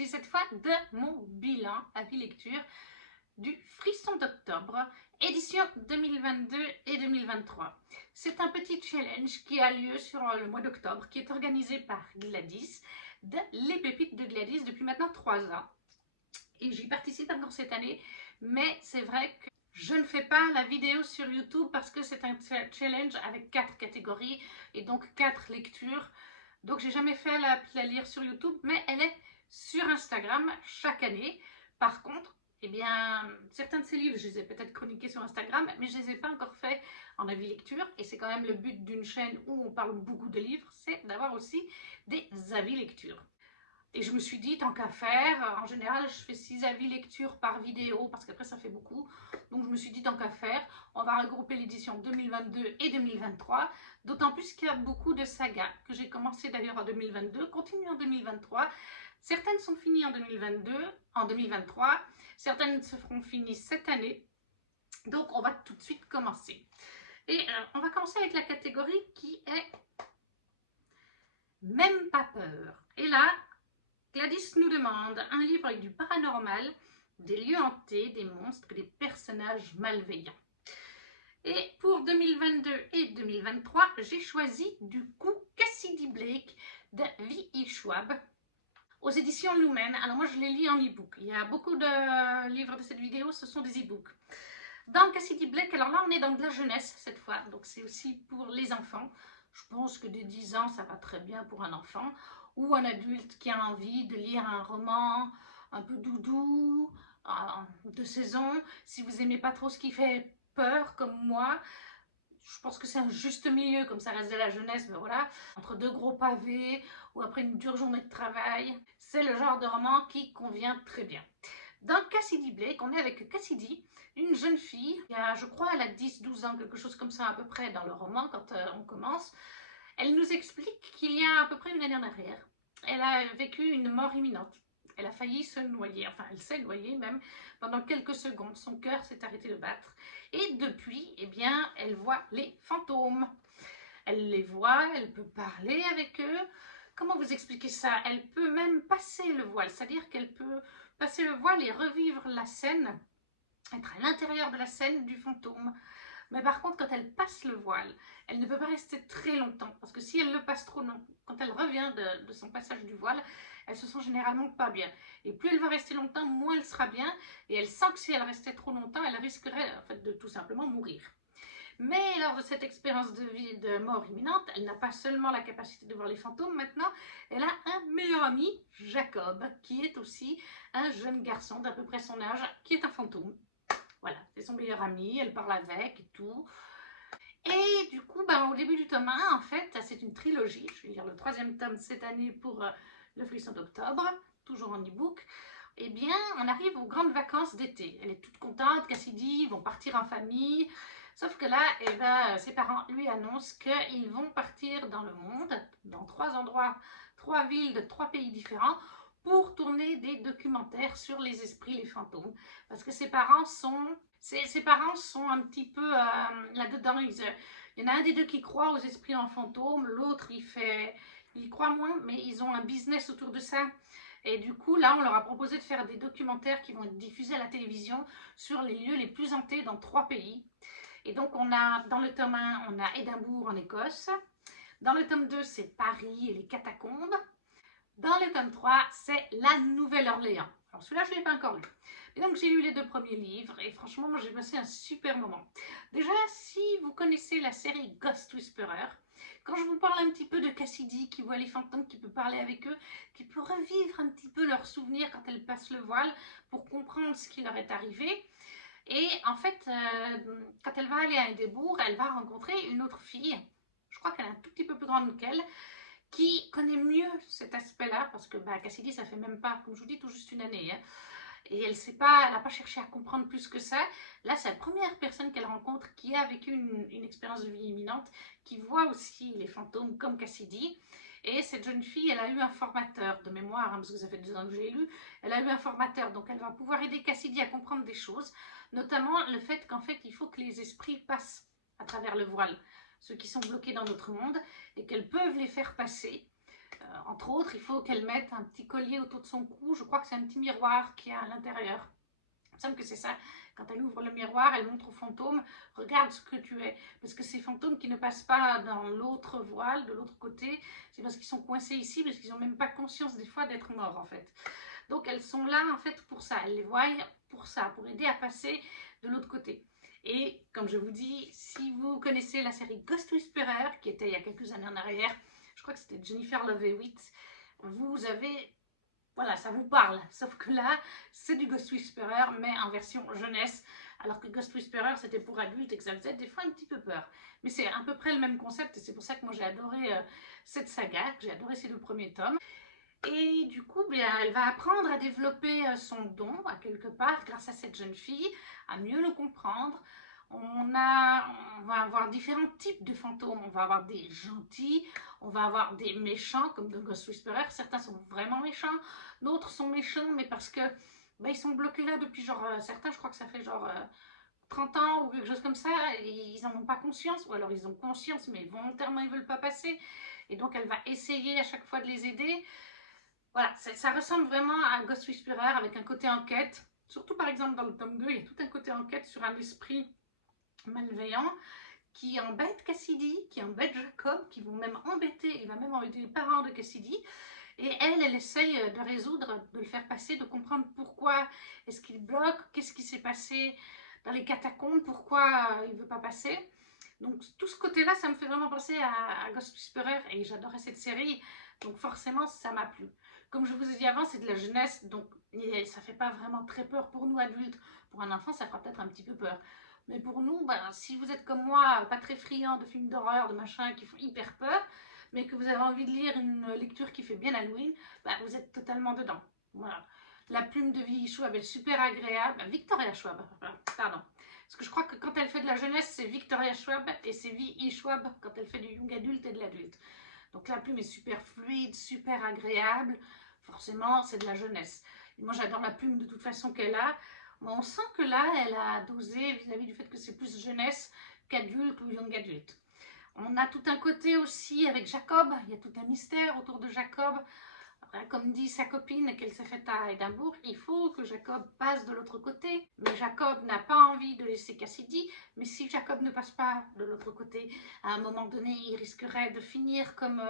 s'agit cette fois de mon bilan à vie lecture du Frisson d'octobre, édition 2022 et 2023. C'est un petit challenge qui a lieu sur le mois d'octobre, qui est organisé par Gladys, de Les Pépites de Gladys, depuis maintenant 3 ans. Et j'y participe encore cette année, mais c'est vrai que je ne fais pas la vidéo sur YouTube parce que c'est un challenge avec 4 catégories et donc 4 lectures. Donc j'ai jamais fait la lire sur YouTube, mais elle est sur Instagram chaque année. Par contre, eh bien, certains de ces livres, je les ai peut-être chroniqués sur Instagram, mais je ne les ai pas encore fait en avis lecture. Et c'est quand même le but d'une chaîne où on parle beaucoup de livres, c'est d'avoir aussi des avis lecture. Et je me suis dit, tant qu'à faire, en général, je fais 6 avis lecture par vidéo, parce qu'après, ça fait beaucoup. Donc, je me suis dit, tant qu'à faire, on va regrouper l'édition 2022 et 2023. D'autant plus qu'il y a beaucoup de sagas que j'ai commencé d'ailleurs en 2022, continuent en 2023. Certaines sont finies en 2022, en 2023. Certaines se feront finies cette année. Donc, on va tout de suite commencer. Et on va commencer avec la catégorie qui est « Même pas peur ». Et là, Gladys nous demande un livre avec du paranormal, des lieux hantés, des monstres, des personnages malveillants. Et pour 2022 et 2023, j'ai choisi du coup Cassidy Blake de V.E. Schwab aux éditions Lumen. Alors moi je les lis en e-book. Il y a beaucoup de livres de cette vidéo, ce sont des e-books. Dans Cassidy Blake, alors là on est dans de la jeunesse cette fois, donc c'est aussi pour les enfants. Je pense que de 10 ans ça va très bien pour un enfant ou un adulte qui a envie de lire un roman un peu doudou, de saison. Si vous n'aimez pas trop ce qui fait peur comme moi, je pense que c'est un juste milieu, comme ça reste de la jeunesse, mais voilà, entre deux gros pavés ou après une dure journée de travail, c'est le genre de roman qui convient très bien. Dans Cassidy Blake, on est avec Cassidy, une jeune fille, je crois elle a 10-12 ans, quelque chose comme ça à peu près dans le roman quand on commence. Elle nous explique qu'il y a à peu près une année en arrière, elle a vécu une mort imminente. Elle a failli se noyer, enfin elle s'est noyée même pendant quelques secondes. Son cœur s'est arrêté de battre. Et depuis, eh bien, elle voit les fantômes. Elle les voit, elle peut parler avec eux. Comment vous expliquer ça? Elle peut même passer le voile, c'est-à-dire qu'elle peut passer le voile et revivre la scène, être à l'intérieur de la scène du fantôme. Mais par contre, quand elle passe le voile, elle ne peut pas rester très longtemps. Parce que si elle le passe trop longtemps, quand elle revient de son passage du voile, elle se sent généralement pas bien. Et plus elle va rester longtemps, moins elle sera bien. Et elle sent que si elle restait trop longtemps, elle risquerait en fait de tout simplement mourir. Mais lors de cette expérience de vie de mort imminente, elle n'a pas seulement la capacité de voir les fantômes maintenant, elle a un meilleur ami, Jacob, qui est aussi un jeune garçon d'à peu près son âge, qui est un fantôme. Voilà, c'est son meilleur ami, elle parle avec et tout. Et du coup, au début du tome 1, en fait, c'est une trilogie. Je vais lire le 3e tome cette année pour le Frisson d'octobre, toujours en e-book. Eh bien, on arrive aux grandes vacances d'été. Elle est toute contente, Cassidy, ils vont partir en famille. Sauf que là, eh ben, ses parents lui annoncent qu'ils vont partir dans le monde, dans 3 endroits, 3 villes de 3 pays différents, pour tourner des documentaires sur les esprits, les fantômes. Parce que ses parents sont un petit peu là-dedans. Il y en a un des deux qui croit aux esprits en fantômes, l'autre il croit moins, mais ils ont un business autour de ça. Et du coup, là, on leur a proposé de faire des documentaires qui vont être diffusés à la télévision sur les lieux les plus hantés dans 3 pays. Et donc, dans le tome 1, on a Édimbourg en Écosse. Dans le tome 2, c'est Paris et les catacombes. Dans le tome 3, c'est la Nouvelle-Orléans. Alors celui-là, je ne l'ai pas encore lu. Et donc, j'ai lu les 2 premiers livres et franchement, moi, j'ai passé un super moment. Déjà, si vous connaissez la série Ghost Whisperer, quand je vous parle un petit peu de Cassidy qui voit les fantômes, qui peut parler avec eux, qui peut revivre un petit peu leurs souvenirs quand elle passe le voile pour comprendre ce qui leur est arrivé. Et en fait, quand elle va aller à Édimbourg, elle va rencontrer une autre fille, je crois qu'elle est un tout petit peu plus grande qu'elle, qui connaît mieux cet aspect-là, parce que Cassidy, ça fait même pas, comme je vous dis, tout juste une année. Hein, et elle n'a pas cherché à comprendre plus que ça. Là, c'est la première personne qu'elle rencontre qui a vécu une expérience de vie imminente, qui voit aussi les fantômes comme Cassidy. Et cette jeune fille, elle a eu un formateur de mémoire, hein, parce que ça fait 2 ans que je l'ai lu, elle a eu un formateur, donc elle va pouvoir aider Cassidy à comprendre des choses, notamment le fait qu'en fait, il faut que les esprits passent à travers le voile, ceux qui sont bloqués dans notre monde, et qu'elles peuvent les faire passer Entre autres, il faut qu'elle mette un petit collier autour de son cou. Je crois que c'est un petit miroir qui est à l'intérieur. Il me semble que c'est ça. Quand elle ouvre le miroir, elle montre au fantôme, regarde ce que tu es. Parce que ces fantômes qui ne passent pas dans l'autre voile, de l'autre côté, c'est parce qu'ils sont coincés ici, parce qu'ils n'ont même pas conscience des fois d'être morts en fait. Donc elles sont là en fait pour ça. Elles les voient pour ça, pour aider à passer de l'autre côté. Et comme je vous dis, si vous connaissez la série Ghost Whisperer, qui était il y a quelques années en arrière, je crois que c'était Jennifer Love Hewitt, vous avez... Voilà, ça vous parle. Sauf que là, c'est du Ghost Whisperer, mais en version jeunesse. Alors que Ghost Whisperer, c'était pour adultes et que ça faisait des fois un petit peu peur. Mais c'est à peu près le même concept et c'est pour ça que moi j'ai adoré cette saga, que j'ai adoré ces 2 premiers tomes. Et du coup, bien, elle va apprendre à développer son don, à quelque part, grâce à cette jeune fille, à mieux le comprendre. On va avoir différents types de fantômes. On va avoir des gentils, on va avoir des méchants, comme dans Ghost Whisperer. Certains sont vraiment méchants, d'autres sont méchants, mais parce que ils sont bloqués là depuis genre... certains, je crois que ça fait genre 30 ans ou quelque chose comme ça, et ils n'en ont pas conscience, ou alors ils ont conscience, mais volontairement, ils ne veulent pas passer. Et donc, elle va essayer à chaque fois de les aider. Voilà, ça ressemble vraiment à Ghost Whisperer avec un côté enquête. Surtout par exemple dans le tome 2, il y a tout un côté enquête sur un esprit malveillant qui embête Cassidy, qui embête Jacob, qui vont même embêter, il va même embêter les parents de Cassidy. Et elle essaye de résoudre, de le faire passer, de comprendre pourquoi est-ce qu'il bloque, qu'est-ce qui s'est passé dans les catacombes, pourquoi il ne veut pas passer. Donc tout ce côté-là, ça me fait vraiment penser à Ghost Whisperer et j'adorais cette série, donc forcément ça m'a plu. Comme je vous ai dit avant, c'est de la jeunesse, donc ça fait pas vraiment très peur pour nous adultes. Pour un enfant, ça fera peut-être un petit peu peur. Mais pour nous, si vous êtes comme moi, pas très friand de films d'horreur, de machins qui font hyper peur, mais que vous avez envie de lire une lecture qui fait bien Halloween, vous êtes totalement dedans. Voilà. La plume de Vie Schwab est super agréable. Victoria Schwab, pardon. Parce que je crois que quand elle fait de la jeunesse, c'est Victoria Schwab et c'est V.E. Schwab quand elle fait du young adulte et de l'adulte. Donc la plume est super fluide, super agréable. Forcément, c'est de la jeunesse. Et moi, j'adore la plume de toute façon qu'elle a. Mais on sent que là, elle a dosé vis-à-vis du fait que c'est plus jeunesse qu'adulte ou young adulte. On a tout un côté aussi avec Jacob. Il y a tout un mystère autour de Jacob. Comme dit sa copine qu'elle s'est faite à Édimbourg, il faut que Jacob passe de l'autre côté. Mais Jacob n'a pas envie de laisser Cassidy. Mais si Jacob ne passe pas de l'autre côté, à un moment donné, il risquerait de finir comme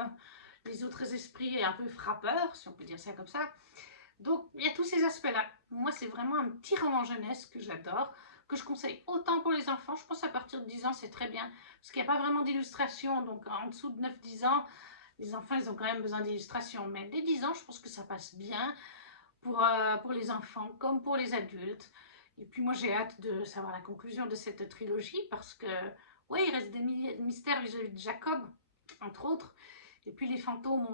les autres esprits un peu frappeurs, si on peut dire ça comme ça. Donc, il y a tous ces aspects-là. Moi, c'est vraiment un petit roman jeunesse que j'adore, que je conseille autant pour les enfants. Je pense à partir de 10 ans, c'est très bien. Parce qu'il n'y a pas vraiment d'illustration. Donc, en dessous de 9-10 ans, les enfants, ils ont quand même besoin d'illustrations. Mais dès 10 ans, je pense que ça passe bien pour les enfants comme pour les adultes. Et puis moi, j'ai hâte de savoir la conclusion de cette trilogie parce que, oui, il reste des mystères vis-à-vis de Jacob, entre autres. Et puis les fantômes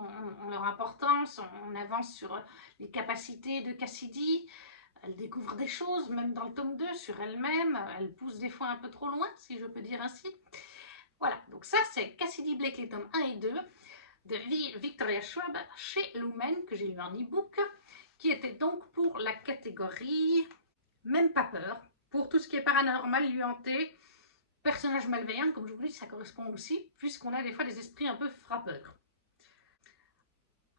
ont leur importance. On avance sur les capacités de Cassidy. Elle découvre des choses, même dans le tome 2, sur elle-même. Elle pousse des fois un peu trop loin, si je peux dire ainsi. Voilà, donc ça, c'est Cassidy Blake, les tomes 1 et 2 de Victoria Schwab chez Lumen, que j'ai lu en e-book, qui était donc pour la catégorie même pas peur, pour tout ce qui est paranormal, lui hanté, personnage malveillant, comme je vous dis, ça correspond aussi, puisqu'on a des fois des esprits un peu frappeurs.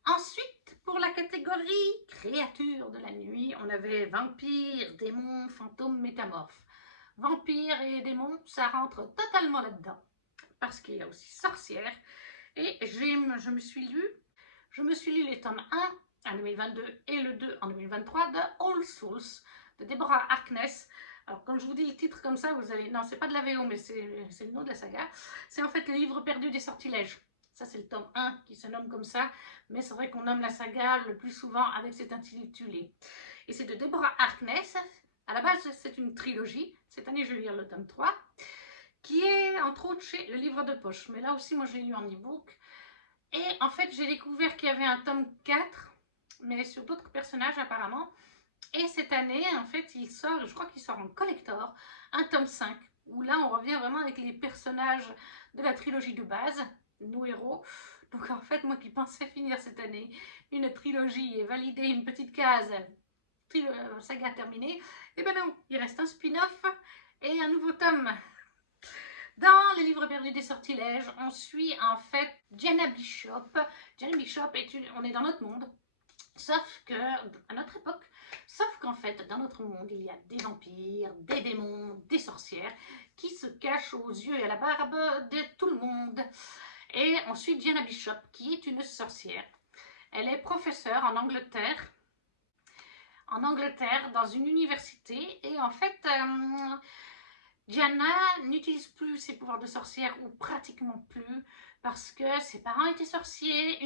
Ensuite, pour la catégorie créatures de la nuit, on avait vampires, démons, fantômes, métamorphes. Vampires et démons, ça rentre totalement là-dedans, parce qu'il y a aussi sorcières. Et je me suis lu les tomes 1 en 2022 et le 2 en 2023 de All Souls de Deborah Harkness. Alors quand je vous dis le titre comme ça, vous allez... Non, c'est pas de la VO, mais c'est le nom de la saga. C'est en fait le livre perdu des sortilèges. Ça, c'est le tome 1 qui se nomme comme ça. Mais c'est vrai qu'on nomme la saga le plus souvent avec cet intitulé. Et c'est de Deborah Harkness. À la base, c'est une trilogie. Cette année, je vais lire le tome 3. Qui est entre autres chez le livre de poche. Mais là aussi, moi, je l'ai lu en e-book. Et en fait, j'ai découvert qu'il y avait un tome 4, mais sur d'autres personnages apparemment. Et cette année, en fait, il sort, je crois qu'il sort en collector, un tome 5, où là, on revient vraiment avec les personnages de la trilogie de base, nos héros. Donc en fait, moi qui pensais finir cette année une trilogie et valider une petite case, saga terminée, et ben non, il reste un spin-off et un nouveau tome. Dans les livres perdus des sortilèges, on suit en fait Diana Bishop. Diana Bishop on est dans notre monde, sauf que, à notre époque, sauf qu'en fait, dans notre monde, il y a des vampires, des démons, des sorcières qui se cachent aux yeux et à la barbe de tout le monde. Et on suit Diana Bishop, qui est une sorcière. Elle est professeure en Angleterre, dans une université, et en fait, Diana n'utilise plus ses pouvoirs de sorcière, ou pratiquement plus, parce que ses parents étaient sorciers,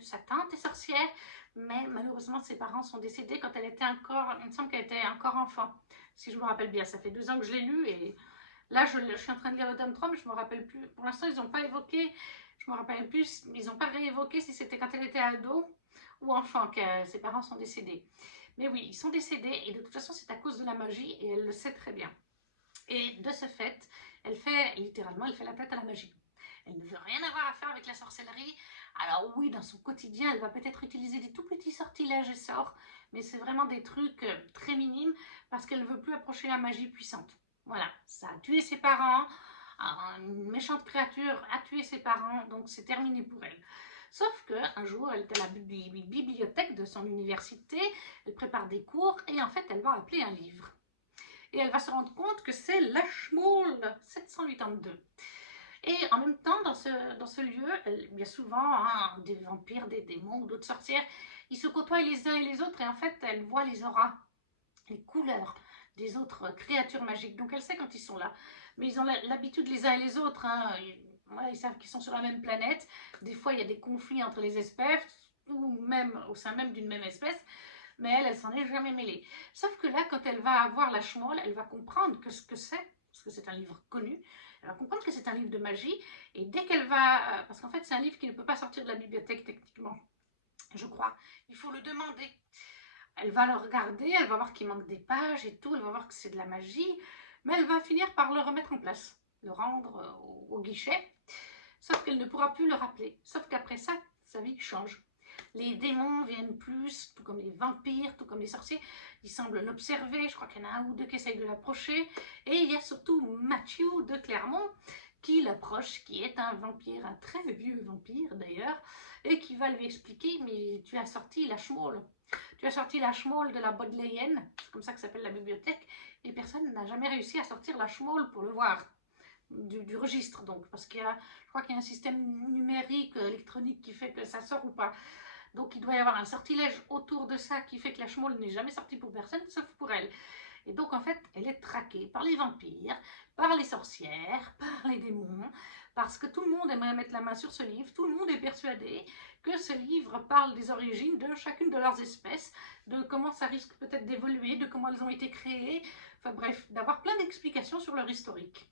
sa tante est sorcière, mais malheureusement ses parents sont décédés quand elle était encore, il me semble qu'elle était encore enfant, si je me rappelle bien. Ça fait 2 ans que je l'ai lu, et là je suis en train de lire le tome 3, mais je ne me rappelle plus. Pour l'instant, ils n'ont pas évoqué, je me rappelle plus, ils n'ont pas réévoqué si c'était quand elle était ado ou enfant que ses parents sont décédés. Mais oui, ils sont décédés, et de toute façon c'est à cause de la magie, et elle le sait très bien. Et de ce fait, elle fait littéralement, elle fait la tête à la magie. Elle ne veut rien avoir à faire avec la sorcellerie. Alors oui, dans son quotidien, elle va peut-être utiliser des tout petits sortilèges et sorts, mais c'est vraiment des trucs très minimes, parce qu'elle ne veut plus approcher la magie puissante. Voilà, ça a tué ses parents, une méchante créature a tué ses parents, donc c'est terminé pour elle. Sauf qu'un jour, elle est à la bibliothèque de son université, elle prépare des cours, et en fait, elle va appeler un livre. Et elle va se rendre compte que c'est Lashmole 782. Et en même temps, dans ce lieu, il y a souvent des vampires, des démons ou d'autres sorcières. Ils se côtoient les uns et les autres, et en fait, elle voit les auras, les couleurs des autres créatures magiques. Donc elle sait quand ils sont là. Mais ils ont l'habitude les uns et les autres. Ils savent qu'ils sont sur la même planète. Des fois, il y a des conflits entre les espèces, ou même au sein même d'une même espèce. Mais elle s'en est jamais mêlée. Sauf que là, quand elle va avoir Lashmole, elle va comprendre que ce que c'est, parce que c'est un livre connu, elle va comprendre que c'est un livre de magie, et dès qu'elle va, parce qu'en fait c'est un livre qui ne peut pas sortir de la bibliothèque techniquement, je crois, il faut le demander. Elle va le regarder, elle va voir qu'il manque des pages et tout, elle va voir que c'est de la magie, mais elle va finir par le remettre en place, le rendre au guichet, sauf qu'elle ne pourra plus le rappeler, sauf qu'après ça, sa vie change. Les démons viennent plus, tout comme les vampires, tout comme les sorciers. Ils semblent l'observer. Je crois qu'il y en a un ou deux qui essayent de l'approcher. Et il y a surtout Matthew de Clermont qui l'approche, qui est un vampire, un très vieux vampire d'ailleurs, et qui va lui expliquer, mais tu as sorti Lashmole. Tu as sorti Lashmole de la Bodleienne, c'est comme ça que s'appelle la bibliothèque, et personne n'a jamais réussi à sortir Lashmole pour le voir. Du registre donc, parce qu'il y a, je crois qu'il y a un système numérique, électronique qui fait que ça sort ou pas. Donc il doit y avoir un sortilège autour de ça qui fait que Lashmole n'est jamais sortie pour personne, sauf pour elle. Et donc en fait, elle est traquée par les vampires, par les sorcières, par les démons, parce que tout le monde aimerait mettre la main sur ce livre, tout le monde est persuadé que ce livre parle des origines de chacune de leurs espèces, de comment ça risque peut-être d'évoluer, de comment elles ont été créées, enfin bref, d'avoir plein d'explications sur leur historique.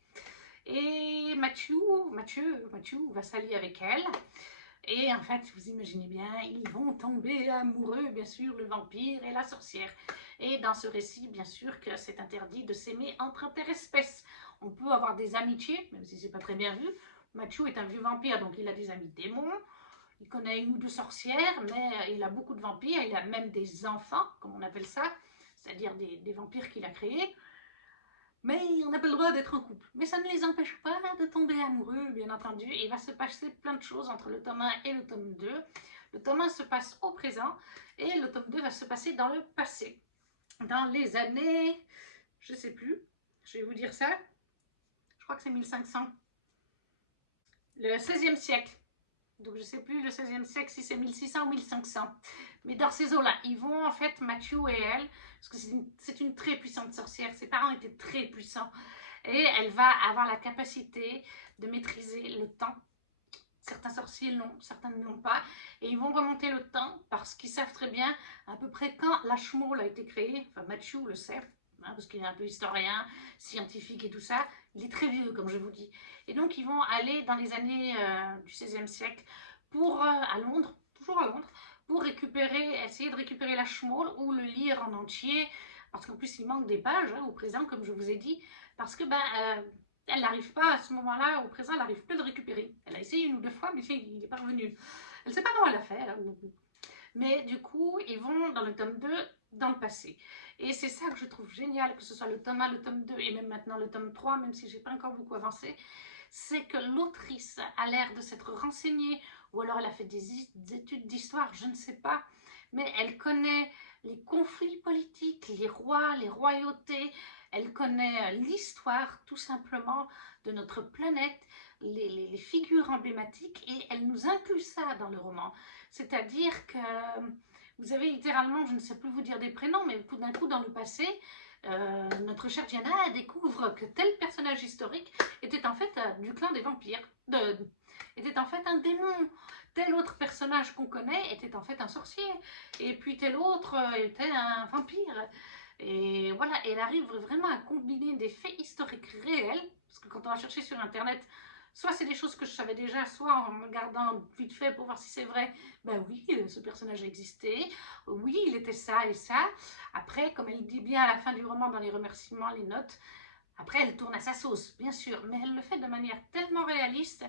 Et Mathieu va s'allier avec elle. Et en fait, vous imaginez bien, ils vont tomber amoureux, bien sûr, le vampire et la sorcière. Et dans ce récit, bien sûr que c'est interdit de s'aimer entre interespèces. On peut avoir des amitiés, même si c'est pas très bien vu. Mathieu est un vieux vampire, donc il a des amis démons. Il connaît une ou deux sorcières, mais il a beaucoup de vampires. Il a même des enfants, comme on appelle ça, c'est-à-dire des vampires qu'il a créés. Mais on n'a pas le droit d'être en couple. Mais ça ne les empêche pas de tomber amoureux, bien entendu. Et il va se passer plein de choses entre le tome 1 et le tome 2. Le tome 1 se passe au présent et le tome 2 va se passer dans le passé. Dans les années, je ne sais plus, je vais vous dire ça, je crois que c'est 1500. Le 16e siècle. Donc je ne sais plus le 16e siècle si c'est 1600 ou 1500. Mais dans ces eaux-là, ils vont en fait, Matthew et elle, parce que c'est une très puissante sorcière, ses parents étaient très puissants, et elle va avoir la capacité de maîtriser le temps. Certains sorciers l'ont, certains ne l'ont pas, et ils vont remonter le temps parce qu'ils savent très bien à peu près quand Lashmole a été créé, enfin Matthew le sait, parce qu'il est un peu historien, scientifique et tout ça, il est très vieux comme je vous dis. Et donc ils vont aller dans les années du XVIe siècle pour, à Londres, toujours à Londres, pour essayer de récupérer Lashmole ou le lire en entier, parce qu'en plus il manque des pages au présent, comme je vous ai dit, parce que elle n'arrive pas à ce moment-là, au présent, elle n'arrive plus de le récupérer. Elle a essayé une ou deux fois, mais il n'est pas revenu. Elle ne sait pas comment elle a fait, là, mais du coup, ils vont dans le tome 2 dans le passé. Et c'est ça que je trouve génial, que ce soit le tome 1, le tome 2 et même maintenant le tome 3, même si j'ai pas encore beaucoup avancé, c'est que l'autrice a l'air de s'être renseignée, ou alors elle a fait des études d'histoire, je ne sais pas, mais elle connaît les conflits politiques, les rois, les royautés, elle connaît l'histoire tout simplement de notre planète, les figures emblématiques, et elle nous inclut ça dans le roman. C'est-à-dire que vous avez littéralement, je ne sais plus vous dire des prénoms, mais tout d'un coup dans le passé, notre chère Diana découvre que tel personnage historique était en fait du clan des vampires, était en fait un démon. Tel autre personnage qu'on connaît était en fait un sorcier. Et puis tel autre était un vampire. Et voilà, elle arrive vraiment à combiner des faits historiques réels, parce que quand on va chercher sur internet, soit c'est des choses que je savais déjà, soit en regardant vite fait pour voir si c'est vrai, ben oui, ce personnage existait, oui, il était ça et ça. Après, comme elle dit bien à la fin du roman dans les remerciements, les notes, après elle tourne à sa sauce, bien sûr, mais elle le fait de manière tellement réaliste.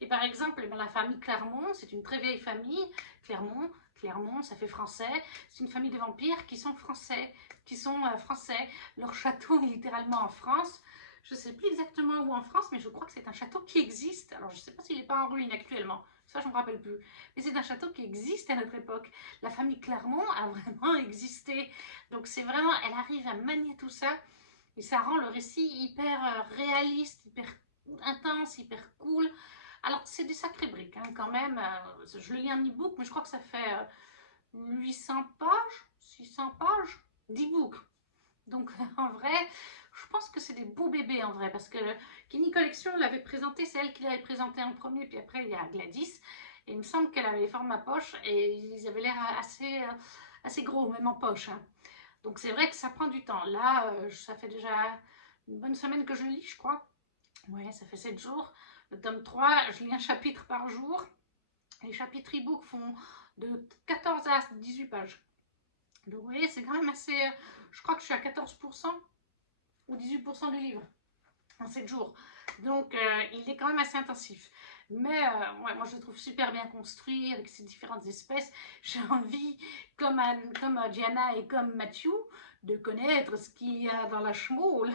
Et par exemple, la famille Clermont, c'est une très vieille famille, Clermont, ça fait français, c'est une famille de vampires qui sont français, Leur château est littéralement en France. Je ne sais plus exactement où en France, mais je crois que c'est un château qui existe. Alors je ne sais pas s'il n'est pas en ruine actuellement, ça je ne me rappelle plus. Mais c'est un château qui existe à notre époque. La famille Clermont a vraiment existé. Donc c'est vraiment, elle arrive à manier tout ça. Et ça rend le récit hyper réaliste, hyper intense, hyper cool. Alors, c'est des sacrées briques, hein, quand même. Je le lis en e-book, mais je crois que ça fait 800 pages, 600 pages d'e-book. Donc, en vrai, je pense que c'est des beaux bébés, en vrai, parce que Kini Collection l'avait présenté, c'est elle qui l'avait présenté en premier, puis après, il y a Gladys. Et il me semble qu'elle avait les formats poche, et ils avaient l'air assez gros, même en poche. Hein. Donc, c'est vrai que ça prend du temps. Là, ça fait déjà une bonne semaine que je lis, je crois. Ouais, ça fait 7 jours. Le tome 3, je lis un chapitre par jour. Les chapitres e-book font de 14 à 18 pages. Donc vous voyez, c'est quand même assez... Je crois que je suis à 14% ou 18% du livre en 7 jours. Donc il est quand même assez intensif. Mais ouais, moi je le trouve super bien construit avec ses différentes espèces. J'ai envie, comme Diana et comme Matthew, de connaître ce qu'il y a dans la chmoule,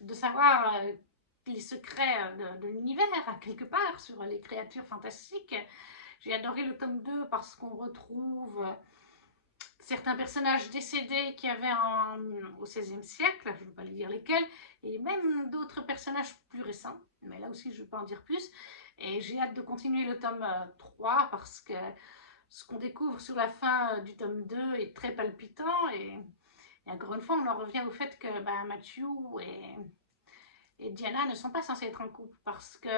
de savoir les secrets de l'univers, quelque part, sur les créatures fantastiques. J'ai adoré le tome 2 parce qu'on retrouve certains personnages décédés qu'il y avait au XVIe siècle, je ne vais pas les dire lesquels, et même d'autres personnages plus récents, mais là aussi je ne vais pas en dire plus. Et j'ai hâte de continuer le tome 3 parce que ce qu'on découvre sur la fin du tome 2 est très palpitant, et encore une fois on en revient au fait que Matthew et Diana ne sont pas censés être en couple parce que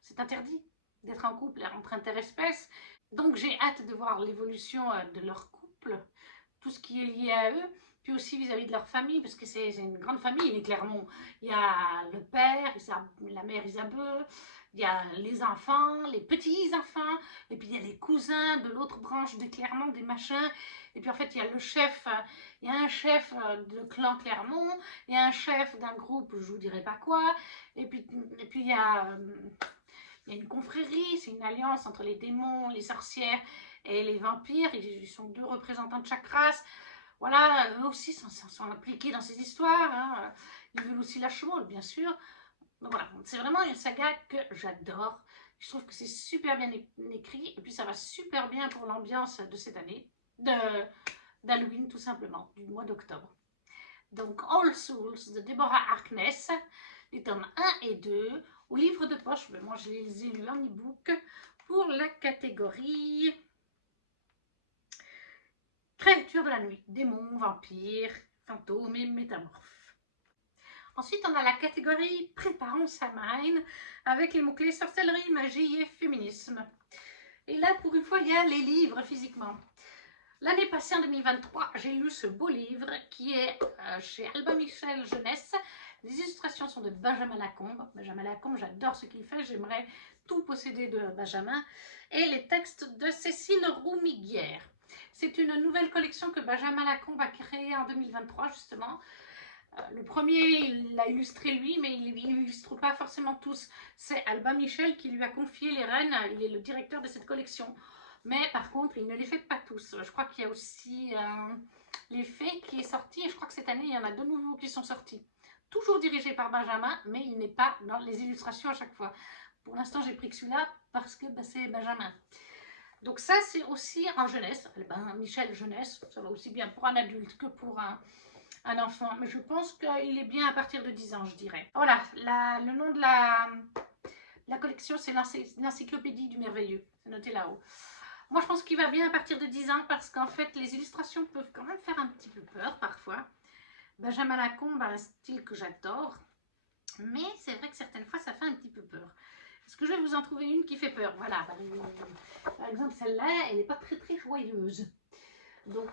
c'est interdit d'être en couple entre interespèces. Donc j'ai hâte de voir l'évolution de leur couple, tout ce qui est lié à eux, puis aussi vis-à-vis de leur famille, parce que c'est une grande famille, les Clermont. Il y a le père, la mère Isabelle, il y a les enfants, les petits-enfants, et puis il y a les cousins de l'autre branche des Clermont, des machins, et puis en fait il y a le chef, il y a un chef de clan Clermont, il y a un chef d'un groupe, je vous dirai pas quoi, et puis il y a une confrérie, c'est une alliance entre les démons, les sorcières et les vampires, ils sont deux représentants de chaque race. Voilà, eux aussi sont impliqués dans ces histoires, hein. Ils veulent aussi la chevauche, bien sûr. Donc voilà, c'est vraiment une saga que j'adore. Je trouve que c'est super bien écrit, et puis ça va super bien pour l'ambiance de cette année, d'Halloween tout simplement, du mois d'octobre. Donc All Souls de Deborah Harkness, les tomes 1 et 2, au livre de poche, mais moi je les ai lus en e-book, pour la catégorie créatures de la nuit, démons, vampires, fantômes et métamorphes. Ensuite, on a la catégorie préparons sa mind avec les mots-clés sorcellerie, magie et féminisme. Et là, pour une fois, il y a les livres physiquement. L'année passée, en 2023, j'ai lu ce beau livre qui est chez Albin Michel Jeunesse. Les illustrations sont de Benjamin Lacombe. Benjamin Lacombe, j'adore ce qu'il fait, j'aimerais tout posséder de Benjamin. Et les textes de Cécile Roumiguière. C'est une nouvelle collection que Benjamin Lacombe a créée en 2023, justement. Le premier, il l'a illustré lui, mais il n'illustre pas forcément tous. C'est Albin Michel qui lui a confié les rênes, il est le directeur de cette collection. Mais par contre, il ne les fait pas tous. Je crois qu'il y a aussi les Fées qui est sorti, et je crois que cette année, il y en a 2 nouveaux qui sont sortis. Toujours dirigé par Benjamin, mais il n'est pas dans les illustrations à chaque fois. Pour l'instant, j'ai pris que celui-là parce que c'est Benjamin. Donc ça, c'est aussi en jeunesse. Michel jeunesse, ça va aussi bien pour un adulte que pour un enfant. Mais je pense qu'il est bien à partir de 10 ans, je dirais. Voilà, le nom de la collection, c'est l'encyclopédie du merveilleux. C'est noté là-haut. Moi, je pense qu'il va bien à partir de 10 ans parce qu'en fait, les illustrations peuvent quand même faire un petit peu peur parfois. Benjamin Lacombe a un style que j'adore, mais c'est vrai que certaines fois, ça fait un petit peu peur. Est-ce que je vais vous en trouver une qui fait peur? Voilà, par exemple, celle-là, elle n'est pas très très joyeuse. Donc,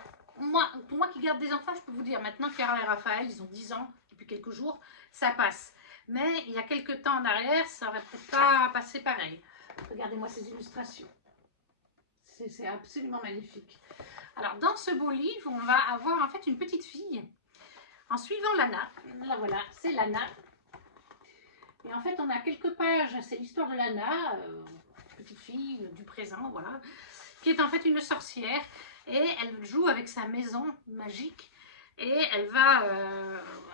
pour moi qui garde des enfants, je peux vous dire, maintenant, Clara et Raphaël, ils ont 10 ans, depuis quelques jours, ça passe. Mais il y a quelques temps en arrière, ça n'aurait peut-être pas passé pareil. Regardez-moi ces illustrations. C'est absolument magnifique. Alors, dans ce beau livre, on va avoir en fait une petite fille. En suivant Lana, là voilà, c'est Lana. Et en fait, on a quelques pages, c'est l'histoire de Lana, petite fille du présent, voilà, qui est en fait une sorcière. Et elle joue avec sa maison magique. Et elle va,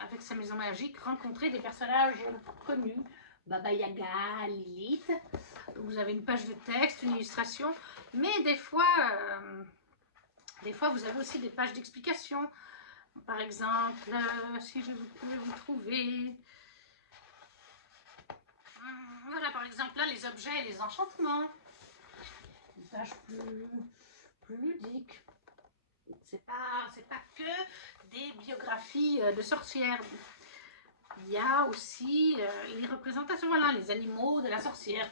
avec sa maison magique, rencontrer des personnages connus. Baba Yaga, Lilith. Vous avez une page de texte, une illustration. Mais des fois, vous avez aussi des pages d'explication. Par exemple, si je peux vous trouver... Voilà, par exemple, là, les objets et les enchantements. Une page plus ludique. C'est pas que des biographies de sorcières. Il y a aussi les représentations, voilà, les animaux de la sorcière.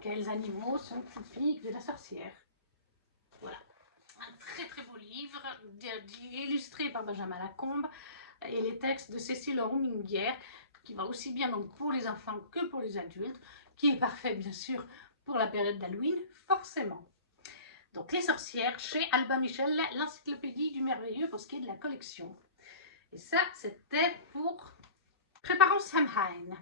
Quels animaux sont typiques de la sorcière? Voilà. Un très très beau livre, illustré par Benjamin Lacombe, et les textes de Cécile Rouminguière, qui va aussi bien donc pour les enfants que pour les adultes, qui est parfait bien sûr pour la période d'Halloween, forcément. Donc les sorcières chez Albin Michel, l'encyclopédie du merveilleux pour ce qui est de la collection. Et ça, c'était pour Préparons Samhain.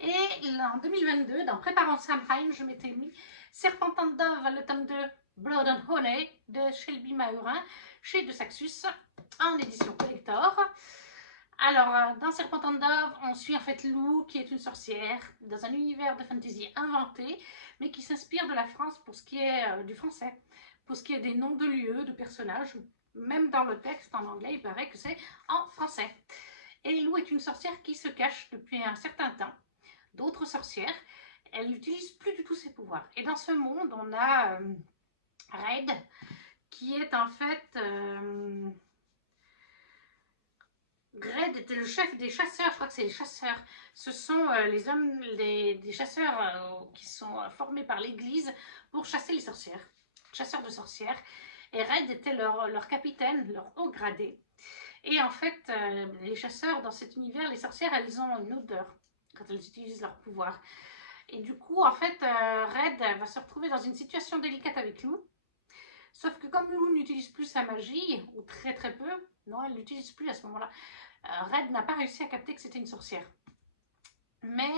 Et en 2022, dans Préparons Samhain, je m'étais mis Serpentante d'Ove, le tome 2, Blood and Honey, de Shelby Mahurin, chez De Saxus, en édition collector. Alors, dans Serpentante d'Ove, on suit en fait Lou, qui est une sorcière, dans un univers de fantasy inventé, mais qui s'inspire de la France pour ce qui est du français, pour ce qui est des noms de lieux, de personnages. Même dans le texte en anglais, il paraît que c'est en français. Et Lou est une sorcière qui se cache depuis un certain temps d'autres sorcières. Elle n'utilise plus du tout ses pouvoirs. Et dans ce monde, on a Red, qui est en fait... Red était le chef des chasseurs, je crois que c'est les chasseurs. Ce sont les hommes, des chasseurs qui sont formés par l'église pour chasser les sorcières. Chasseurs de sorcières. Et Red était leur capitaine, leur haut gradé. Et en fait, les chasseurs, dans cet univers, les sorcières, elles ont une odeur quand elles utilisent leur pouvoir. Et du coup, en fait, Red va se retrouver dans une situation délicate avec Lou. Sauf que comme Lou n'utilise plus sa magie, ou très très peu, non, elle l'utilise plus à ce moment-là, Red n'a pas réussi à capter que c'était une sorcière. Mais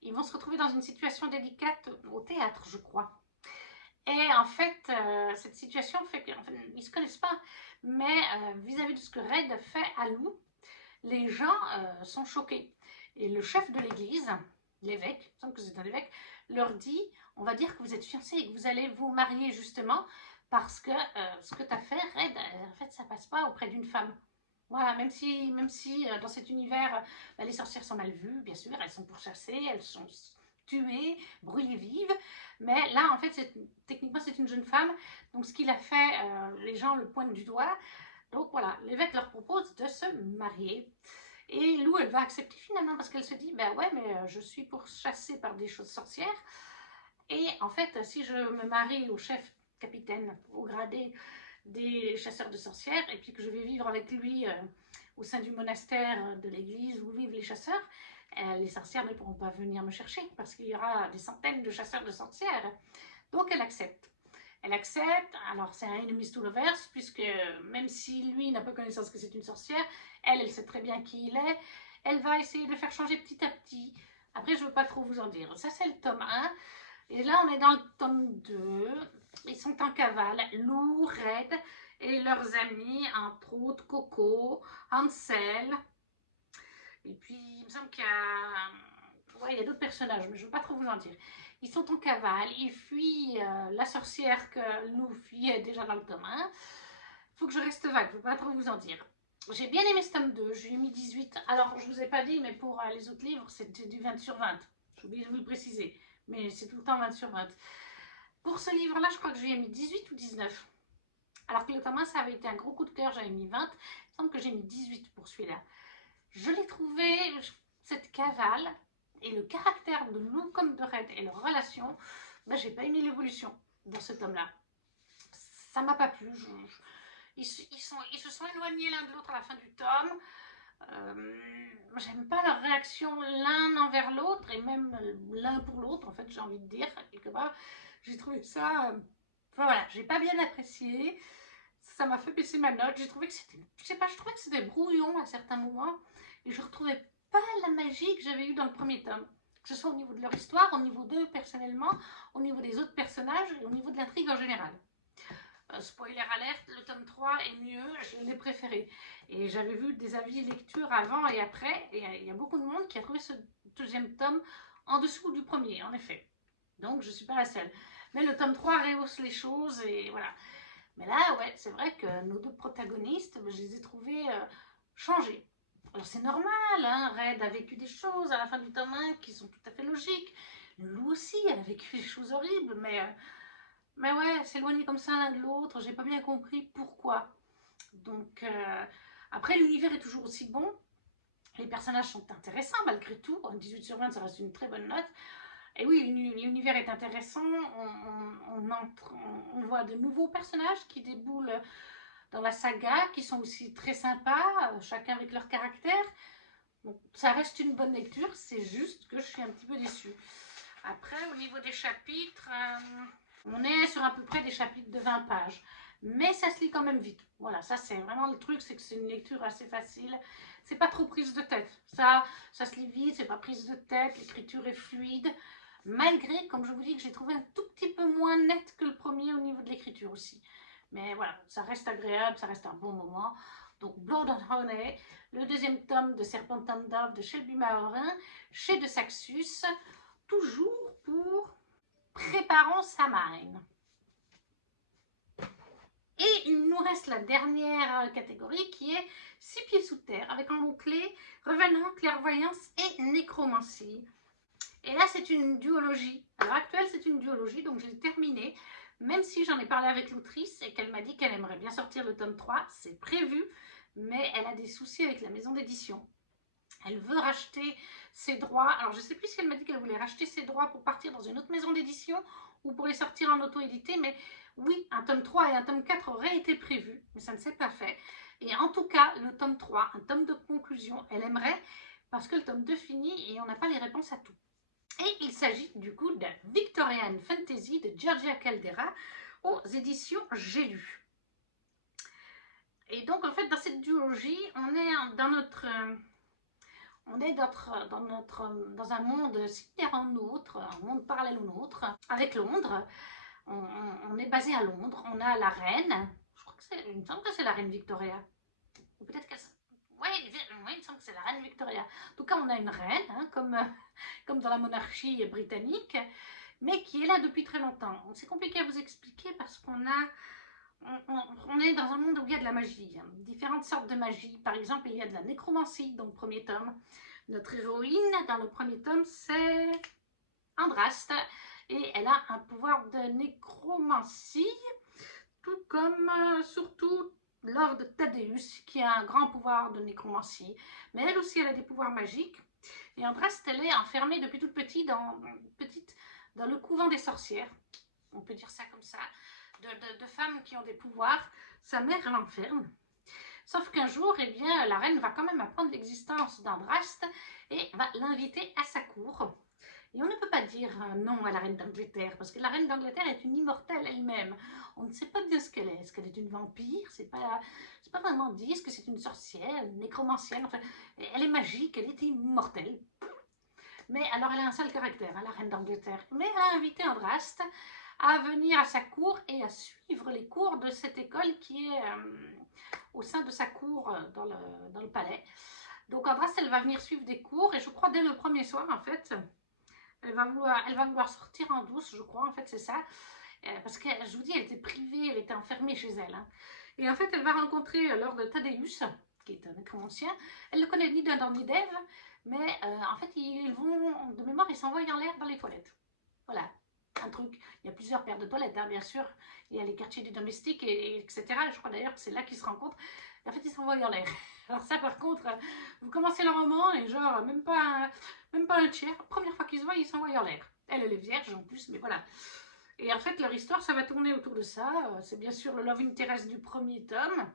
ils vont se retrouver dans une situation délicate au théâtre, je crois. Et en fait, cette situation fait qu'ils ne se connaissent pas. Mais vis-à-vis de ce que Red fait à Lou, les gens sont choqués. Et le chef de l'église, l'évêque, il me semble que c'est un évêque, leur dit, on va dire que vous êtes fiancés et que vous allez vous marier justement parce que ce que tu as fait, Red, en fait, ça passe pas auprès d'une femme. Voilà, même si dans cet univers, les sorcières sont mal vues, bien sûr, elles sont pourchassées, elles sont tuées, brûlées vives. Mais là, en fait, techniquement, c'est une jeune femme. Donc, ce qu'il a fait, les gens le pointent du doigt. Donc, voilà, l'évêque leur propose de se marier. Et Lou, elle va accepter finalement parce qu'elle se dit, ben ouais, mais je suis pourchassée par des choses sorcières. Et en fait, si je me marie au chef capitaine, au gradé des chasseurs de sorcières, et puis que je vais vivre avec lui au sein du monastère de l'église où vivent les chasseurs, les sorcières ne pourront pas venir me chercher parce qu'il y aura des centaines de chasseurs de sorcières. Donc elle accepte. Elle accepte, alors c'est un enemies to lovers, puisque même si lui n'a pas connaissance que c'est une sorcière, elle sait très bien qui il est, elle va essayer de le faire changer petit à petit. Après, je ne veux pas trop vous en dire. Ça, c'est le tome 1. Et là, on est dans le tome 2. Ils sont en cavale, Lou, Red et leurs amis, entre autres Coco, Hansel. Et puis, il me semble qu'il y a... Ouais, il y a d'autres personnages, mais je ne veux pas trop vous en dire. Ils sont en cavale, ils fuient la sorcière que Lou fuyait déjà dans le tome 1. Il faut que je reste vague, je ne veux pas trop vous en dire. J'ai bien aimé ce tome 2, je lui ai mis 18. Alors, je ne vous ai pas dit, mais pour les autres livres, c'était du 20 sur 20. J'ai oublié de vous le préciser, mais c'est tout le temps 20 sur 20. Pour ce livre-là, je crois que je lui ai mis 18 ou 19. Alors que le tome 1, ça avait été un gros coup de cœur, j'avais mis 20. Il me semble que j'ai mis 18 pour celui-là. Je l'ai trouvé, cette cavale, et le caractère de Lou comme de Red et leur relation, ben, j'ai pas aimé l'évolution dans ce tome-là. Ça m'a pas plu. Ils se sont éloignés l'un de l'autre à la fin du tome. J'aime pas leur réaction l'un envers l'autre et même l'un pour l'autre, en fait, j'ai envie de dire, quelque part. J'ai trouvé ça... Enfin voilà, j'ai pas bien apprécié. Ça m'a fait baisser ma note. J'ai trouvé que c'était... Je sais pas, je trouvais que c'était brouillon à certains moments. Et je retrouvais pas la magie que j'avais eue dans le premier tome. Que ce soit au niveau de leur histoire, au niveau d'eux personnellement, au niveau des autres personnages et au niveau de l'intrigue en général. Spoiler alerte, le tome 3 est mieux, je l'ai préféré. Et j'avais vu des avis lecture avant et après, et il y a beaucoup de monde qui a trouvé ce deuxième tome en dessous du premier, en effet. Donc je ne suis pas la seule. Mais le tome 3 rehausse les choses et voilà. Mais là, ouais, c'est vrai que nos deux protagonistes, je les ai trouvés changés. Alors c'est normal, hein, Red a vécu des choses à la fin du tome 1 qui sont tout à fait logiques. Lou aussi, elle a vécu des choses horribles, mais ouais, s'éloigner comme ça l'un de l'autre, j'ai pas bien compris pourquoi. Donc, après, l'univers est toujours aussi bon. Les personnages sont intéressants malgré tout. 18 sur 20, ça reste une très bonne note. Et oui, l'univers est intéressant. On voit de nouveaux personnages qui déboulent dans la saga, qui sont aussi très sympas, chacun avec leur caractère. Donc, ça reste une bonne lecture, c'est juste que je suis un petit peu déçue. Après, au niveau des chapitres, on est sur à peu près des chapitres de 20 pages. Mais ça se lit quand même vite. Voilà, ça c'est vraiment le truc, c'est que c'est une lecture assez facile. C'est pas trop prise de tête. Ça se lit vite, c'est pas prise de tête, l'écriture est fluide. Malgré, comme je vous dis, que j'ai trouvé un tout petit peu moins net que le premier au niveau de l'écriture aussi. Mais voilà, ça reste agréable, ça reste un bon moment. Donc Blood and Honey, le deuxième tome de Serpentine Dove de Shelby Marin, chez De Saxus, toujours pour Préparons Samhain. Et il nous reste la dernière catégorie qui est 6 pieds sous terre avec un mot-clé revenant, clairvoyance et nécromancie. Et là c'est une duologie. À l'heure actuelle c'est une duologie, donc je l'ai terminée. Même si j'en ai parlé avec l'autrice et qu'elle m'a dit qu'elle aimerait bien sortir le tome 3, c'est prévu, mais elle a des soucis avec la maison d'édition. Elle veut racheter ses droits. Alors je ne sais plus si elle m'a dit qu'elle voulait racheter ses droits pour partir dans une autre maison d'édition ou pour les sortir en auto-édité, mais oui, un tome 3 et un tome 4 auraient été prévus, mais ça ne s'est pas fait. Et en tout cas, le tome 3, un tome de conclusion, elle aimerait, parce que le tome 2 finit et on n'a pas les réponses à tout. Et il s'agit du coup de Victorian Fantasy de Georgia Caldera aux éditions J'ai lu. Et donc en fait dans cette duologie, on est dans notre... On est dans un monde similaire au nôtre, un monde parallèle au nôtre, avec Londres. On est basé à Londres, on a la reine, je crois que c'est, il me semble que c'est la reine Victoria. Ou peut-être qu'elle... Oui, il me semble que c'est la reine Victoria. En tout cas, on a une reine, hein, comme dans la monarchie britannique, mais qui est là depuis très longtemps. C'est compliqué à vous expliquer parce qu'on est dans un monde où il y a de la magie, hein, différentes sortes de magie. Par exemple, il y a de la nécromancie dans le premier tome. Notre héroïne dans le premier tome, c'est Andraste, et elle a un pouvoir de nécromancie, tout comme surtout Lord Thaddeus, qui a un grand pouvoir de nécromancie. Mais elle aussi, elle a des pouvoirs magiques. Et Andraste, elle est enfermée depuis toute petite dans le couvent des sorcières. On peut dire ça comme ça. De femmes qui ont des pouvoirs. Sa mère l'enferme. Sauf qu'un jour, eh bien, la reine va quand même apprendre l'existence d'Andraste et va l'inviter à sa cour. Et on ne peut pas dire non à la reine d'Angleterre, parce que la reine d'Angleterre est une immortelle elle-même. On ne sait pas bien ce qu'elle est. Est-ce qu'elle est une vampire? C'est pas vraiment dit. Est-ce que c'est une sorcière, une nécromancienne? Enfin, elle est magique, elle est immortelle. Mais alors, elle a un sale caractère, hein, la reine d'Angleterre. Mais elle a invité Andraste à venir à sa cour et à suivre les cours de cette école qui est au sein de sa cour dans le palais. Donc Andraste, elle va venir suivre des cours et je crois dès le premier soir, en fait, elle va vouloir sortir en douce, je crois, en fait, c'est ça. Parce que, je vous dis, elle était privée, elle était enfermée chez elle. Hein. Et en fait, elle va rencontrer Lord Thaddeus, qui est un nécromancien. Elle ne le connaît ni d'Adam ni d'Ève, mais en fait, ils vont, de mémoire, ils s'envoient en l'air dans les toilettes. Voilà, un truc. Il y a plusieurs paires de toilettes, hein, bien sûr. Il y a les quartiers des domestiques, etc. Je crois d'ailleurs que c'est là qu'ils se rencontrent. Et en fait, ils s'envoient en l'air. Alors ça, par contre, vous commencez le roman et genre, même pas un tiers. Première fois qu'ils se voient, ils s'envoient en l'air. Elle est vierge en plus, mais voilà. Et en fait, leur histoire, ça va tourner autour de ça. C'est bien sûr le love interest du premier tome.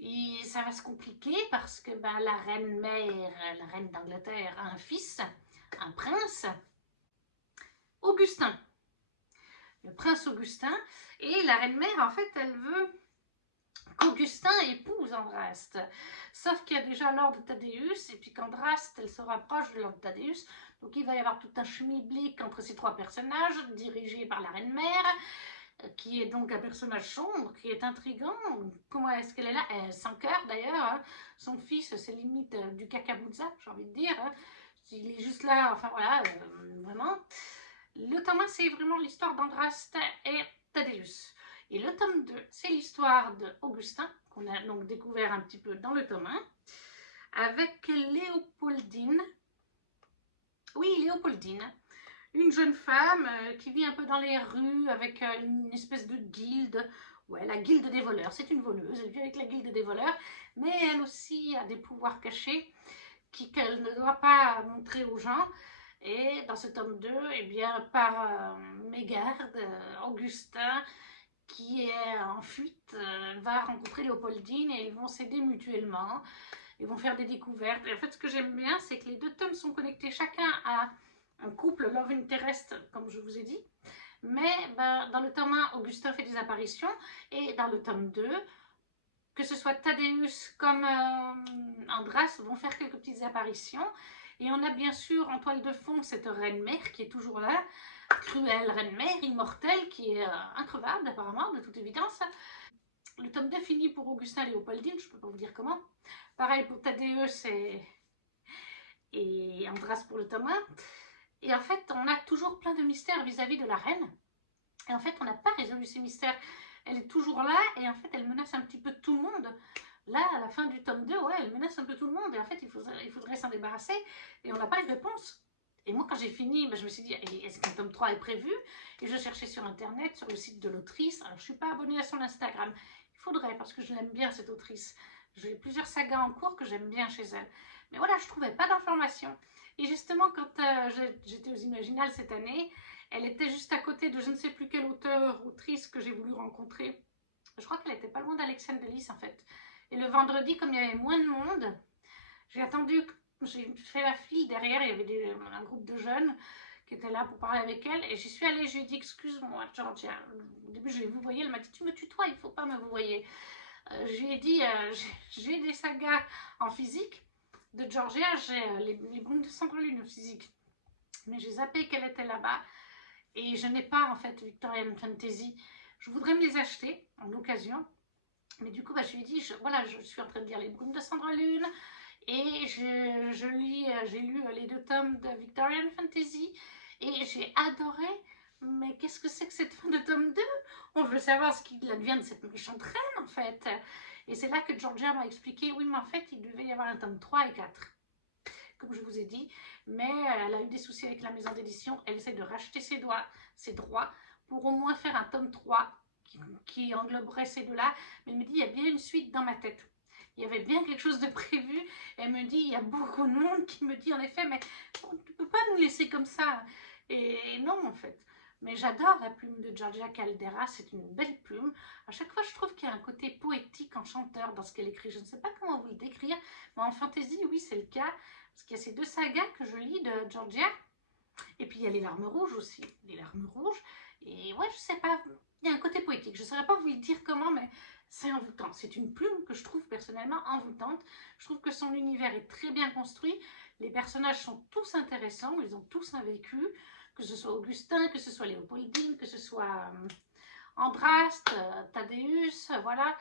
Et ça va se compliquer parce que ben, la reine mère, la reine d'Angleterre, a un fils, un prince, Augustin. Le prince Augustin. Et la reine mère, en fait, elle veut qu'Augustin épouse Andraste. Sauf qu'il y a déjà Lord Thaddeus, et puis qu'Andraste, elle se rapproche de Lord Thaddeus. Donc il va y avoir tout un schmilblick entre ces trois personnages, dirigés par la reine mère, qui est donc un personnage sombre, qui est intriguant. Comment est-ce qu'elle est là? Sans cœur d'ailleurs. Hein. Son fils, c'est limite du cacaboudza, j'ai envie de dire. Hein. Il est juste là, enfin voilà, vraiment. Le tome 1, c'est vraiment l'histoire d'Andraste et Thaddeus. Et le tome 2, c'est l'histoire d'Augustin, qu'on a donc découvert un petit peu dans le tome 1, avec Léopoldine. Oui, Léopoldine. Une jeune femme qui vit un peu dans les rues avec une espèce de guilde. Ouais, la guilde des voleurs. C'est une voleuse, elle vit avec la guilde des voleurs, mais elle aussi a des pouvoirs cachés qu'elle ne doit pas montrer aux gens. Et dans ce tome 2, eh bien, par mégarde, Augustin, qui est en fuite, va rencontrer Léopoldine et ils vont s'aider mutuellement. Ils vont faire des découvertes. Et en fait, ce que j'aime bien, c'est que les deux tomes sont connectés chacun à un couple love interest, comme je vous ai dit. Mais ben, dans le tome 1, Augustin fait des apparitions. Et dans le tome 2, que ce soit Thaddeus comme Andras vont faire quelques petites apparitions. Et on a bien sûr en toile de fond cette reine-mère qui est toujours là. Cruelle reine-mère, immortelle, qui est increvable apparemment, de toute évidence. Le tome 2 finit pour Augustin Léopoldine, je ne peux pas vous dire comment. Pareil pour Thaddeus et Andras pour le tome 1. Et en fait, on a toujours plein de mystères vis-à-vis de la reine. Et en fait, on n'a pas résolu ces mystères. Elle est toujours là et en fait, elle menace un petit peu tout le monde. Là, à la fin du tome 2, ouais, elle menace un peu tout le monde. Et en fait, il faudrait s'en débarrasser. Et on n'a pas les réponses. Et moi, quand j'ai fini, ben, je me suis dit, est-ce qu'un tome 3 est prévu? Et je cherchais sur Internet, sur le site de l'autrice. Alors, je ne suis pas abonnée à son Instagram. Il faudrait, parce que je l'aime bien, cette autrice. J'ai plusieurs sagas en cours que j'aime bien chez elle. Mais voilà, je ne trouvais pas d'informations. Et justement, quand j'étais aux Imaginales cette année, elle était juste à côté de je ne sais plus quel auteur, autrice que j'ai voulu rencontrer. Je crois qu'elle était pas loin d'Alexandre Delis en fait. Et le vendredi, comme il y avait moins de monde, j'ai attendu, j'ai fait la file derrière, il y avait un groupe de jeunes qui étaient là pour parler avec elle. Et j'y suis allée, je lui ai dit excuse-moi Georgia. Au début je l'ai vouvoyée, elle m'a dit tu me tutoies, il ne faut pas me vouvoyer. Je lui ai dit j'ai des sagas en physique de Georgia, j'ai les Brumes de Cendrelune en physique. Mais j'ai zappé qu'elle était là-bas. Et je n'ai pas en fait Victorian Fantasy. Je voudrais me les acheter en occasion. Mais du coup, bah, je lui ai dit, voilà, je suis en train de lire les Brumes de Cendrelune. Et j'ai lu les 2 tomes de Victorian Fantasy. Et j'ai adoré. Mais qu'est-ce que c'est que cette fin de tome 2? On veut savoir ce qu'il advient de cette méchante reine en fait. Et c'est là que Georgia m'a expliqué, oui, mais en fait, il devait y avoir un tome 3 et 4. Comme je vous ai dit, mais elle a eu des soucis avec la maison d'édition, elle essaie de racheter ses droits pour au moins faire un tome 3 qui engloberait ces deux-là, mais elle me dit, il y a bien une suite dans ma tête. Il y avait bien quelque chose de prévu, et elle me dit, il y a beaucoup de monde qui me dit en effet, mais on ne peut pas nous laisser comme ça. Et non, en fait. Mais j'adore la plume de Georgia Caldera, c'est une belle plume. À chaque fois, je trouve qu'il y a un côté poétique, enchanteur dans ce qu'elle écrit. Je ne sais pas comment vous le décrire, mais en fantasy, oui, c'est le cas. Parce qu'il y a ces 2 sagas que je lis de Georgia. Et puis il y a les larmes rouges aussi. Les larmes rouges. Et ouais, je sais pas. Il y a un côté poétique. Je ne saurais pas vous le dire comment, mais c'est envoûtant. C'est une plume que je trouve personnellement envoûtante. Je trouve que son univers est très bien construit. Les personnages sont tous intéressants, ils ont tous un vécu, que ce soit Augustin, que ce soit Léopoldine, que ce soit Andraste, Thaddeus, voilà.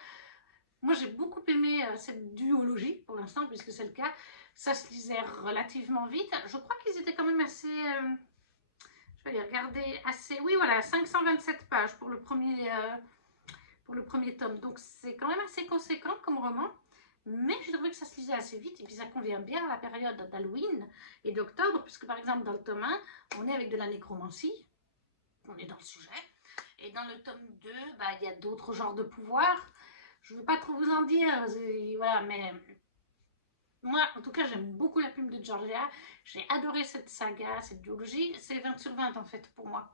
Moi, j'ai beaucoup aimé cette duologie, pour l'instant, puisque c'est le cas. Ça se lisait relativement vite. Je crois qu'ils étaient quand même assez... je vais les regarder assez... Oui, voilà, 527 pages pour le premier tome. Donc, c'est quand même assez conséquent comme roman. Mais je trouvais que ça se lisait assez vite. Et puis, ça convient bien à la période d'Halloween et d'octobre, puisque, par exemple, dans le tome 1, on est avec de la nécromancie. On est dans le sujet. Et dans le tome 2, bah, il y a d'autres genres de pouvoirs. Je ne veux pas trop vous en dire, voilà, mais moi, en tout cas, j'aime beaucoup la plume de Georgia. J'ai adoré cette saga, cette duologie. C'est 20 sur 20 en fait pour moi.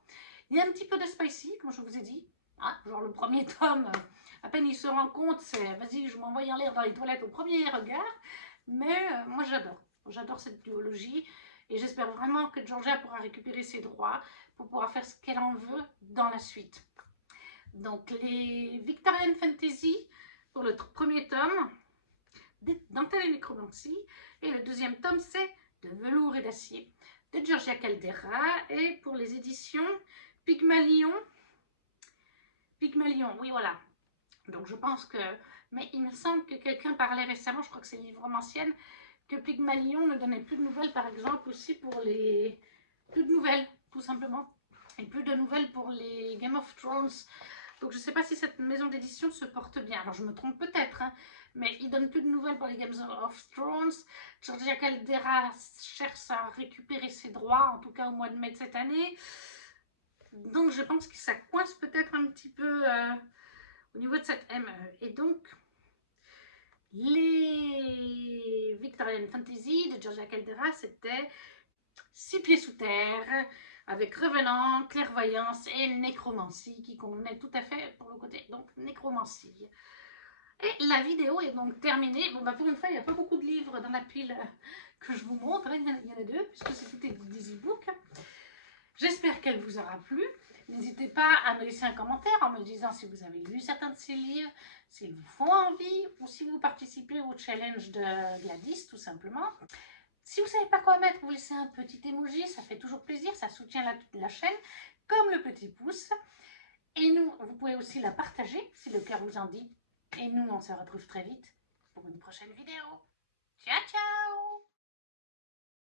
Il y a un petit peu de spicy, comme je vous ai dit. Hein, genre le premier tome, à peine il se rend compte, c'est vas-y, je m'envoie en l'air dans les toilettes au premier regard. Mais moi, j'adore. J'adore cette duologie. Et j'espère vraiment que Georgia pourra récupérer ses droits pour pouvoir faire ce qu'elle en veut dans la suite. Donc, les Victorian Fantasy pour le premier tome, Dentelle et Nécromancie. Et le deuxième tome, c'est De velours et d'acier de Georgia Caldera. Et pour les éditions Pygmalion, oui, voilà. Donc, je pense que... Mais il me semble que quelqu'un parlait récemment, je crois que c'est une livre ancienne, que Pygmalion ne donnait plus de nouvelles, par exemple, aussi pour les... Plus de nouvelles, tout simplement. Et plus de nouvelles pour les Game of Thrones. Donc je ne sais pas si cette maison d'édition se porte bien. Alors je me trompe peut-être, hein, mais il ne donne plus de nouvelles pour les Game of Thrones. Georgia Caldera cherche à récupérer ses droits, en tout cas au mois de mai de cette année. Donc je pense que ça coince peut-être un petit peu au niveau de cette ME. Et donc, les Victorian Fantasy de Georgia Caldera, c'était 6 pieds sous terre, avec Revenant, Clairvoyance et Nécromancie, qui convenaient tout à fait pour le côté, donc Nécromancie. Et la vidéo est donc terminée. Bon, bah pour une fois, il n'y a pas beaucoup de livres dans la pile que je vous montre. Il y en a deux, puisque c'est tout des e-books. J'espère qu'elle vous aura plu. N'hésitez pas à me laisser un commentaire en me disant si vous avez lu certains de ces livres, s'ils vous font envie, ou si vous participez au challenge de Gladys, tout simplement. Si vous ne savez pas quoi mettre, vous laissez un petit emoji, ça fait toujours plaisir, ça soutient la chaîne, comme le petit pouce. Et nous, vous pouvez aussi la partager, si le cœur vous en dit. Et nous, on se retrouve très vite pour une prochaine vidéo. Ciao, ciao!